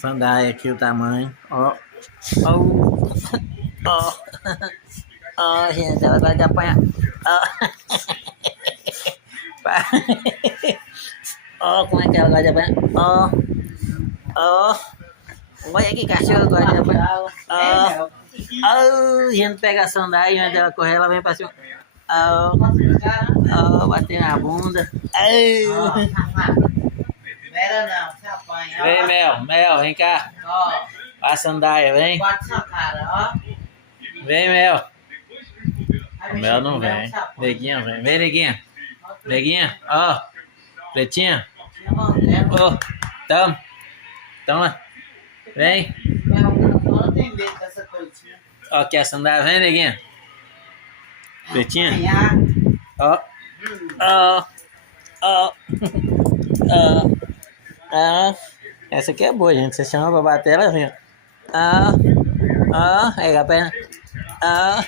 Sandália aqui o tamanho. Ó. Ó. Ó. Ó, gente, ela gosta de apanhar. Ó. Ó, como é que ela gosta de apanhar? Ó. Ó. Olha que cachorro gosta de apanhar. Ó. Ó, gente, pega a sandália, antes dela correr, ela vem pra cima. Ó. Ó, bater na bunda. Ó. Vera não, você apanha. Vem, Mel, vem cá. Ó, A sandália, vem. bate sua cara, ó. Vem, Mel. Vai O mexer Mel não com vem. você apanha. Neguinha, vem. Vem, neguinha. Neguinha, ó. Pretinha. Tinha mão dela. Ó. Toma. Toma. Vem. Ela tem medo dessa coisinha. Ó, aqui a sandália. Vem, neguinha. Pretinha. Apanhar. Ó. Ó. Ó. Ó. Ó. Essa aqui é boa, gente. Você chama pra bater, ela vem. Ó. Ó. Aí, a perna. Ó.